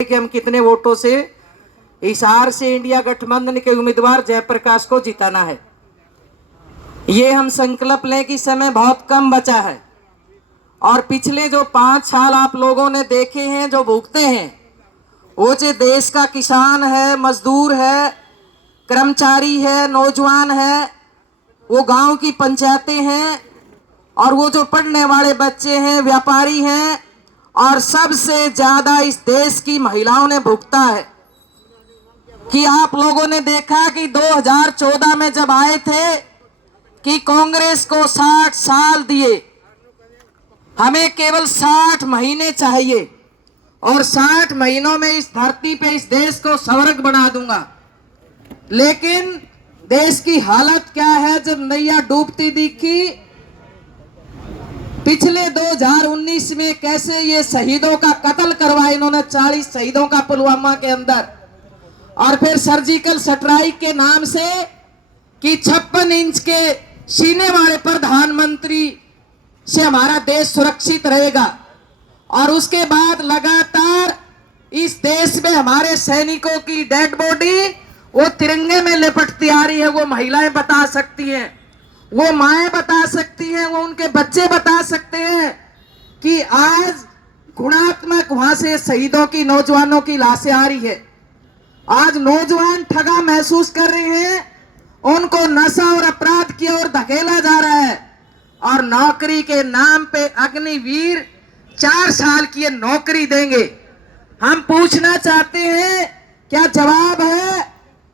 कि हम कितने वोटों से हिसार से इंडिया गठबंधन के उम्मीदवार जयप्रकाश को जिताना है। ये हम संकल्प लें कि समय बहुत कम बचा है और पिछले जो 5 साल आप लोगों ने देखे हैं, जो भुगते हैं, वो जो देश का किसान है, मजदूर है, कर्मचारी है, नौजवान है, वो गांव की पंचायतें हैं और वो जो पढ़ने वाले बच्चे हैं, व्यापारी हैं, और सबसे ज्यादा इस देश की महिलाओं ने भुगता है। कि आप लोगों ने देखा कि 2014 में जब आए थे कि कांग्रेस को 60 साल दिए, हमें केवल 60 महीने चाहिए और 60 महीनों में इस धरती पे इस देश को स्वर्ग बना दूंगा। लेकिन देश की हालत क्या है जब नैया डूबती दिखी। पिछले 2019 में कैसे ये शहीदों का कत्ल करवाया इन्होंने, 40 शहीदों का पुलवामा के अंदर, और फिर सर्जिकल स्ट्राइक के नाम से कि 56 इंच के सीने वाले प्रधानमंत्री से हमारा देश सुरक्षित रहेगा। और उसके बाद लगातार इस देश में हमारे सैनिकों की डेड बॉडी वो तिरंगे में लिपटती आ रही है। वो महिलाएं बता सकती हैं, वो माएं बता सकती हैं, वो उनके बच्चे बता सकते हैं कि आज गुणात्मक वहां से शहीदों की, नौजवानों की लाशें आ रही है। आज नौजवान ठगा महसूस कर रहे हैं, उनको नशा और अपराध की ओर धकेला जा रहा है। और नौकरी के नाम पे अग्निवीर 4 साल की नौकरी देंगे। हम पूछना चाहते हैं, क्या जवाब है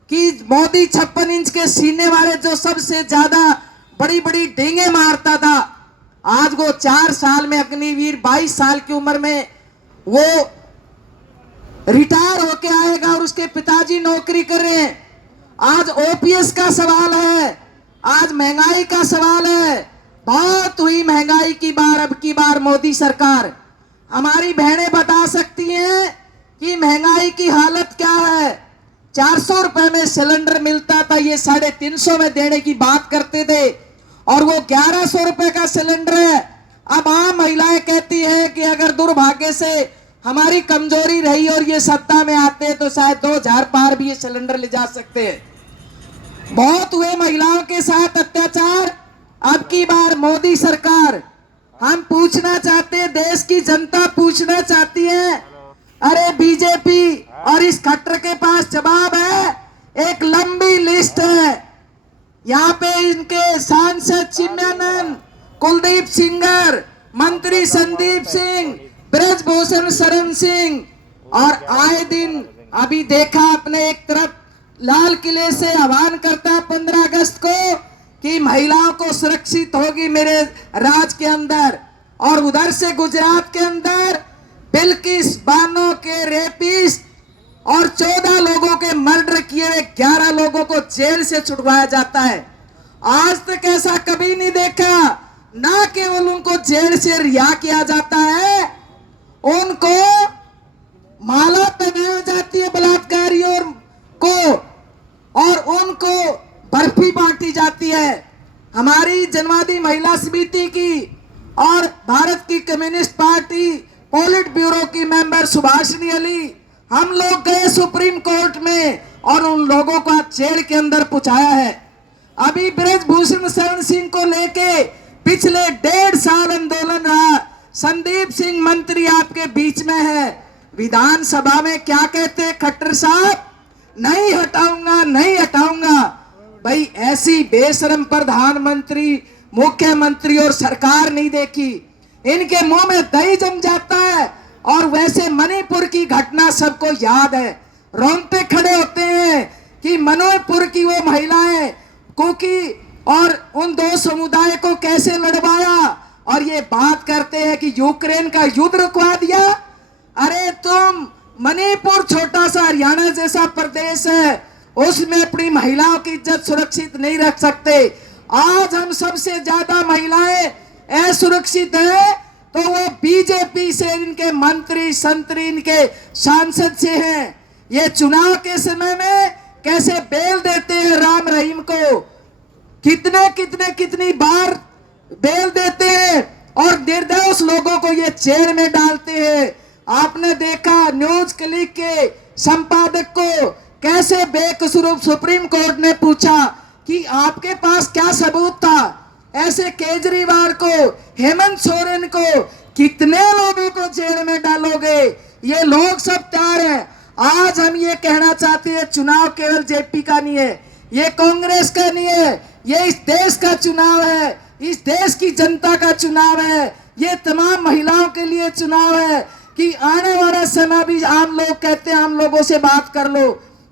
कि मोदी 56 इंच के सीने वाले जो सबसे ज्यादा बड़ी बड़ी डेंगे मारता था, आज वो 4 साल में अग्निवीर 22 साल की उम्र में वो रिटायर होके आएगा और उसके पिताजी नौकरी कर रहे हैं। आज ओपीएस का सवाल है, आज महंगाई का सवाल है। बहुत हुई महंगाई की बार, अब की बार मोदी सरकार। हमारी बहनें बता सकती हैं कि महंगाई की हालत क्या है। 400 रुपए में सिलेंडर मिलता था, ये 350 में देने की बात करते थे, और वो 1100 रुपए का सिलेंडर है। अब आम महिलाएं कहती हैं कि अगर दुर्भाग्य से हमारी कमजोरी रही और ये सत्ता में आते तो शायद 2000 पार भी ये सिलेंडर ले जा सकते हैं। बहुत हुए महिलाओं के साथ अत्याचार। अब की बार मोदी सरकार, हम पूछना चाहते हैं, देश की जनता पूछना चाहती है, अरे बीजेपी और इस खट्टर के पास जवाब है। एक लंबी लिस्ट है, यहाँ पे इनके सांसद चिन्मयानंद, कुलदीप सिंगर, मंत्री संदीप सिंह, ब्रजभूषण शरण सिंह, और आए दिन अभी देखा अपने एक तरफ लाल किले से आह्वान करता है 15 अगस्त को कि महिलाओं को सुरक्षित होगी मेरे राज के अंदर, और उधर से गुजरात के अंदर बिल्किस बानो के रेपिस्ट और 14 लोगों के मर्डर किए हुए 11 लोगों को जेल से छुड़वाया जाता है। आज तक ऐसा कभी नहीं देखा। ना केवल उनको जेल से रिहा किया जाता है, उनको माला पहनाई जाती है बलात्कारियों को, और उनको बर्फी बांटी जाती है। हमारी जनवादी महिला समिति की और भारत की कम्युनिस्ट पार्टी पोलिट ब्यूरो की मेंबर सुभाषिनी अली, हम लोग गए सुप्रीम कोर्ट में और उन लोगों को जेल के अंदर पहुंचाया है। अभी ब्रजभूषण शरण सिंह को लेके पिछले 1.5 साल आंदोलन रहा। संदीप सिंह मंत्री आपके बीच में है, विधानसभा में क्या कहते हैं खट्टर साहब, नहीं हटाऊंगा, नहीं हटाऊंगा। भाई ऐसी बेशरम प्रधानमंत्री, मुख्यमंत्री और सरकार नहीं देखी। इनके मुंह में दही जम जाता है। और वैसे मणिपुर की घटना सबको याद है, रोंगटे खड़े होते हैं कि मणिपुर की वो महिलाएं कुकी और उन 2 समुदाय को कैसे लड़वाया, और ये बात करते हैं कि यूक्रेन का युद्ध रुकवा दिया। अरे तुम, मणिपुर छोटा सा हरियाणा जैसा प्रदेश है, उसमें अपनी महिलाओं की इज्जत सुरक्षित नहीं रख सकते। आज हम सबसे ज्यादा महिलाएं असुरक्षित है तो वो बीजेपी से, इनके मंत्री संतरी, इनके सांसद से हैं। ये चुनाव के समय में कैसे बेल देते हैं राम रहीम को, कितनी बार बेल देते हैं और निर्दोष लोगों को ये जेल में डालते हैं। आपने देखा न्यूज क्लिक के संपादक को कैसे बेकसूर सुप्रीम कोर्ट ने पूछा कि आपके पास क्या सबूत था। ऐसे केजरीवाल को, हेमंत सोरेन को, कितने लोगों को जेल में डालोगे? ये लोग सब तैयार हैं। आज हम ये कहना चाहते हैं, चुनाव केवल जेपी का नहीं है, ये कांग्रेस का नहीं है, ये इस देश का चुनाव है, इस देश की जनता का चुनाव है, ये तमाम महिलाओं के लिए चुनाव है कि आने वाला समय भी आम लोग कहते हैं आम लोगों से बात कर लो।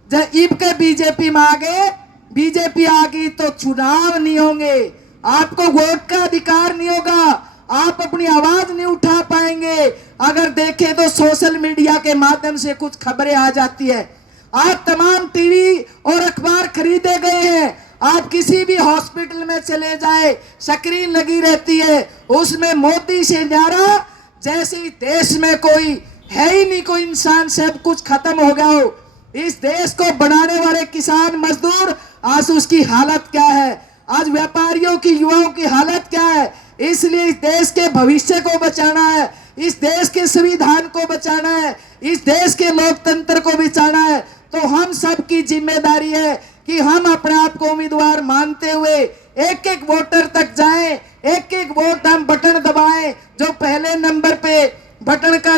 जब इब के बीजेपी में आगे, बीजेपी आ गई तो चुनाव नहीं होंगे, आपको वोट का अधिकार नहीं होगा, आप अपनी आवाज नहीं उठा पाएंगे। अगर देखें तो सोशल मीडिया के माध्यम से कुछ खबरें आ जाती है। आज तमाम टीवी और अखबार खरीदे गए हैं, आप किसी भी हॉस्पिटल में चले जाए, स्क्रीन लगी रहती है, उसमें मोदी से न्यारा जैसे देश में कोई है ही नहीं, कोई इंसान, सब कुछ खत्म हो गया हो। इस देश को बनाने वाले किसान मजदूर, आज उसकी हालत क्या है, आज व्यापारियों की, युवाओं की हालत क्या है। इसलिए इस देश के भविष्य को बचाना है, इस देश के संविधान को बचाना है, इस देश के लोकतंत्र को बचाना है, तो हम सब की जिम्मेदारी है कि हम अपने आप को उम्मीदवार मानते हुए एक एक वोटर तक जाएं, एक एक वोट हम बटन दबाएं, जो पहले नंबर पे बटन का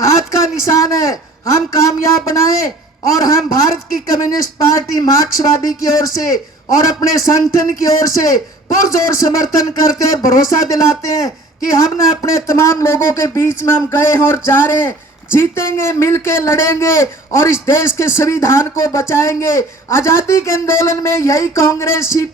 हाथ का निशान है, हम कामयाब बनाएं और हम भारत की कम्युनिस्ट पार्टी मार्क्सवादी की ओर से और अपने संगठन की ओर से पुरजोर समर्थन करते हैं, भरोसा दिलाते हैं कि हमने अपने तमाम लोगों के बीच में हम गए हैं और जा रहे हैं, जीतेंगे, मिलके लड़ेंगे और इस देश के संविधान को बचाएंगे। आजादी के आंदोलन में यही कांग्रेस